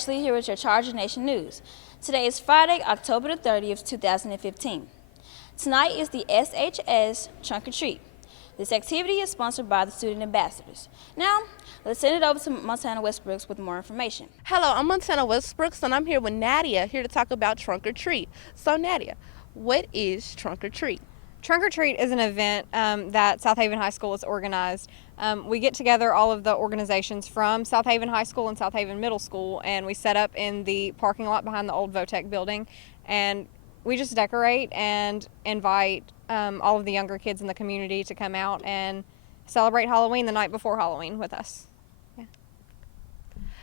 Ashley here with your Charger Nation News. Today is Friday, October the 30th, 2015. Tonight is the SHS Trunk or Treat. This activity is sponsored by the student ambassadors. Now, let's send it over to Montana Westbrooks with more information. Hello, I'm Montana Westbrooks, and I'm here with Nadia, here to talk about Trunk or Treat. So, Nadia, what is Trunk or Treat? Trunk or Treat is an event that South Haven High School has organized. We get together all of the organizations from South Haven High School and South Haven Middle School, and we set up in the parking lot behind the old Votech building, and we just decorate and invite all of the younger kids in the community to come out and celebrate Halloween the night before Halloween with us. Yeah.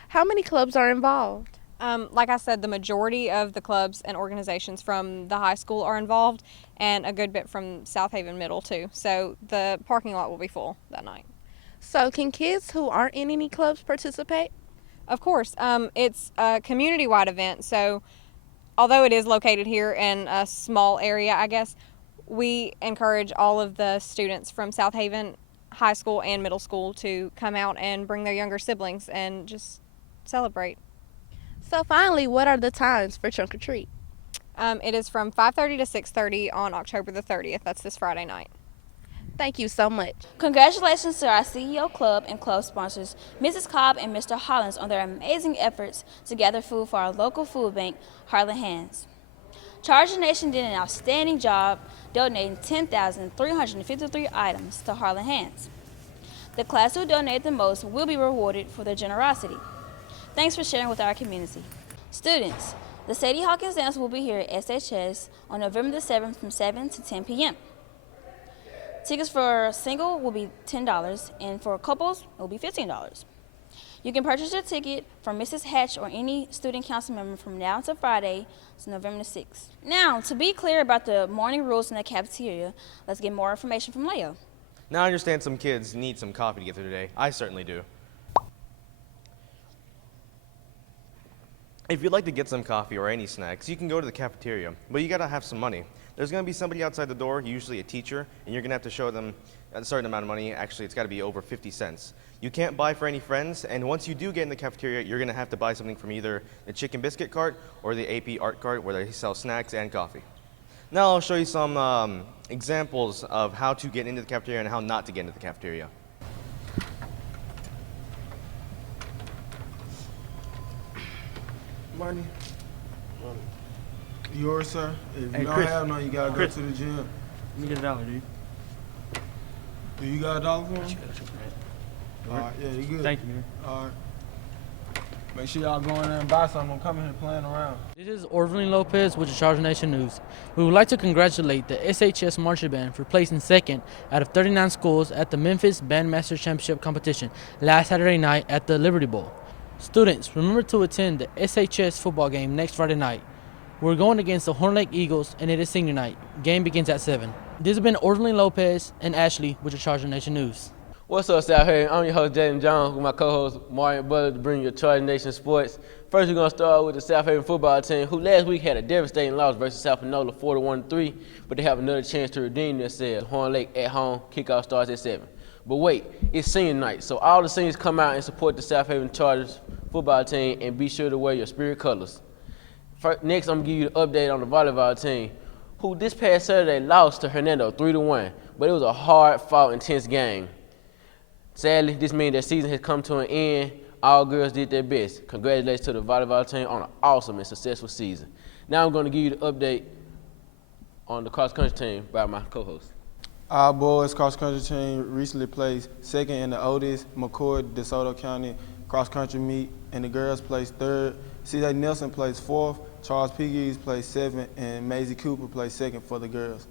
How many clubs are involved? Like I said, the majority of the clubs and organizations from the high school are involved, and a good bit from South Haven Middle too. So the parking lot will be full that night. So, can kids who aren't in any clubs participate? Of course, it's a community-wide event, so although it is located here in a small area, I guess, we encourage all of the students from South Haven High School and Middle School to come out and bring their younger siblings and just celebrate. So, finally, what are the times for Trunk or Treat? It is from 5:30 to 6:30 on October the 30th. That's this Friday night. Thank you so much. Congratulations to our CEO Club and club sponsors, Mrs. Cobb and Mr. Hollins, on their amazing efforts to gather food for our local food bank, Harlan Hands. Charger Nation did an outstanding job donating 10,353 items to Harlan Hands. The class who donated the most will be rewarded for their generosity. Thanks for sharing with our community. Students, the Sadie Hawkins Dance will be here at SHS on November the 7th from 7 to 10 p.m. Tickets for a single will be $10, and for couples, it will be $15. You can purchase your ticket from Mrs. Hatch or any student council member from now until Friday, so November the 6th. Now, to be clear about the morning rules in the cafeteria, let's get more information from Leo. Now I understand some kids need some coffee to get through today. I certainly do. If you'd like to get some coffee or any snacks, you can go to the cafeteria, but you gotta have some money. There's gonna be somebody outside the door, usually a teacher, and you're gonna have to show them a certain amount of money. Actually, it's gotta be over 50 cents. You can't buy for any friends, and once you do get in the cafeteria, you're gonna have to buy something from either the chicken biscuit cart or the AP art cart where they sell snacks and coffee. Now I'll show you some examples of how to get into the cafeteria and how not to get into the cafeteria. Money. Yours, sir. If Hey, you don't Chris. have none, you gotta Chris. go to the gym. Let me get $1, dude. Do you got $1 for him? All right, yeah, you good. Thank you, man. All right. Make sure y'all go in there and buy something. I'm coming here playing around. This is Orvin Lopez with the Charger Nation News. We would like to congratulate the SHS Marching Band for placing second out of 39 schools at the Memphis Bandmaster Championship competition last Saturday night at the Liberty Bowl. Students, remember to attend the SHS football game next Friday night. We're going against the Horn Lake Eagles, and it is senior night. Game begins at 7. This has been Orvin Lopez and Ashley with the Charger Nation News. What's up, South Haven? I'm your host, Jaden Jones, with my co-host, Marion Butler, to bring you Charger Nation Sports. First, we're going to start with the South Haven football team, who last week had a devastating loss versus South Panola 41-3, but they have another chance to redeem themselves. Horn Lake at home, kickoff starts at 7. But wait, it's senior night, so all the seniors come out and support the South Haven Chargers football team, and be sure to wear your spirit colors. Next, I'm going to give you the update on the volleyball team, who this past Saturday lost to Hernando 3-1, but it was a hard-fought, intense game. Sadly, this means that season has come to an end. All girls did their best. Congratulations to the volleyball team on an awesome and successful season. Now I'm going to give you the update on the cross-country team by my co-host. Our boys cross-country team recently placed second in the Otis McCoy DeSoto County cross-country meet, and the girls placed third. C.J. Nelson placed fourth, Charles Pegues placed seventh, and Maisie Cooper placed second for the girls.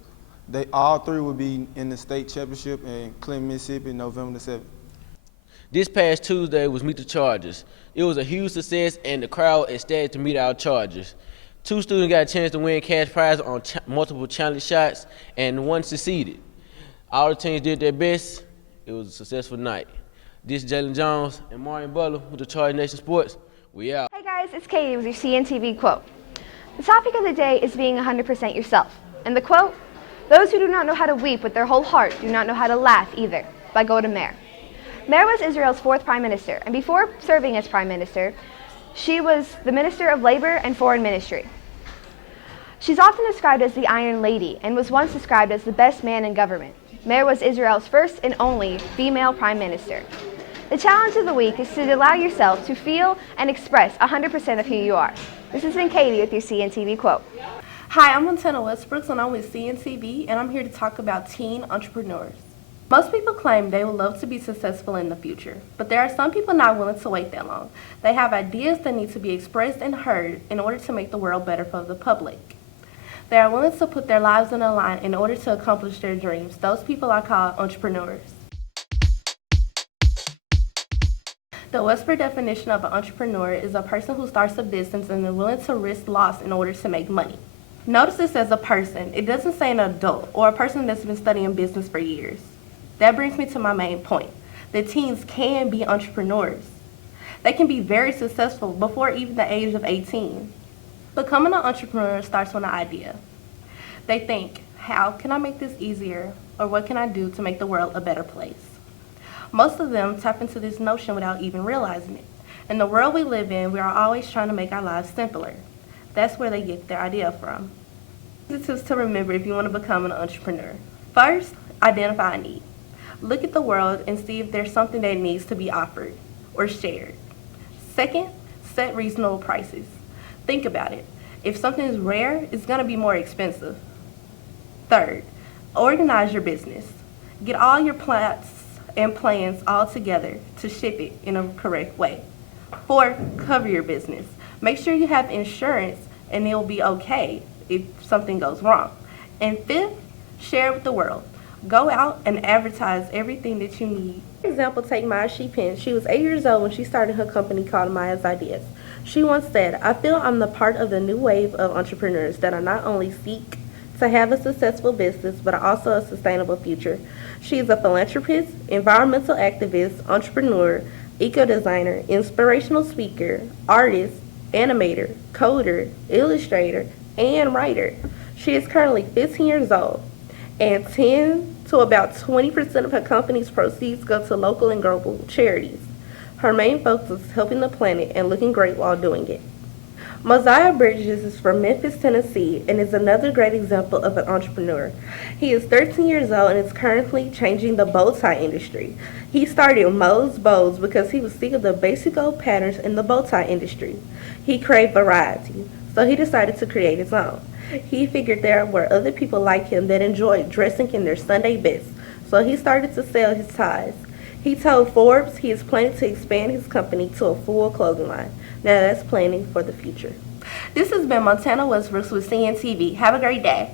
They all three will be in the state championship in Clinton, Mississippi, November the 7th. This past Tuesday was Meet the Chargers. It was a huge success, and the crowd ecstatic to meet our Chargers. 2 students got a chance to win cash prizes on multiple challenge shots, and 1 succeeded. All the teams did their best. It was a successful night. This is Jalen Jones and Marion Butler with the Charger Nation Sports. We out. Hey guys, it's Katie with your CNTV quote. The topic of the day is being 100% yourself. And the quote, "Those who do not know how to weep with their whole heart do not know how to laugh either," by Golda Meir. Meir was Israel's 4th prime minister, and before serving as prime minister, She was the Minister of Labor and Foreign Ministry. She's often described as the Iron Lady and was once described as the best man in government. Mayor was Israel's first and only female prime minister. The challenge of the week is to allow yourself to feel and express 100% of who you are. This has been Katie with your CNTV quote. Hi, I'm Montana Westbrooks and I'm with CNTV and I'm here to talk about teen entrepreneurs. Most people claim they would love to be successful in the future, but there are some people not willing to wait that long. They have ideas that need to be expressed and heard in order to make the world better for the public. They are willing to put their lives on the line in order to accomplish their dreams. Those people are called entrepreneurs. The Westbrook definition of an entrepreneur is a person who starts a business and is willing to risk loss in order to make money. Notice this as a person. It doesn't say an adult or a person that's been studying business for years. That brings me to my main point. The teens can be entrepreneurs. They can be very successful before even the age of 18. Becoming an entrepreneur starts with an idea. They think, how can I make this easier, or what can I do to make the world a better place? Most of them tap into this notion without even realizing it. In the world we live in, we are always trying to make our lives simpler. That's where they get their idea from. This is to remember if you want to become an entrepreneur. First, identify a need. Look at the world and see if there's something that needs to be offered or shared. Second, set reasonable prices. Think about it. If something is rare, it's going to be more expensive. Third, organize your business. Get all your plots and plans all together to ship it in a correct way. Fourth, cover your business. Make sure you have insurance and it'll be okay if something goes wrong. And fifth, share it with the world. Go out and advertise everything that you need. For example, take Maya Sheepen. She was 8 years old when she started her company called Maya's Ideas. She once said, I feel I'm the part of the new wave of entrepreneurs that are not only seek to have a successful business, but also a sustainable future. She is a philanthropist, environmental activist, entrepreneur, eco-designer, inspirational speaker, artist, animator, coder, illustrator, and writer. She is currently 15 years old, and 10 to about 20% of her company's proceeds go to local and global charities. Her main focus is helping the planet and looking great while doing it. Mosiah Bridges is from Memphis, Tennessee, and is another great example of an entrepreneur. He is 13 years old and is currently changing the bow tie industry. He started Mo's Bows because he was sick of the basic old patterns in the bow tie industry. He craved variety, so he decided to create his own. He figured there were other people like him that enjoyed dressing in their Sunday best, so he started to sell his ties. He told Forbes he is planning to expand his company to a full clothing line. Now that's planning for the future. This has been Montana Westbrooks with CNTV. Have a great day.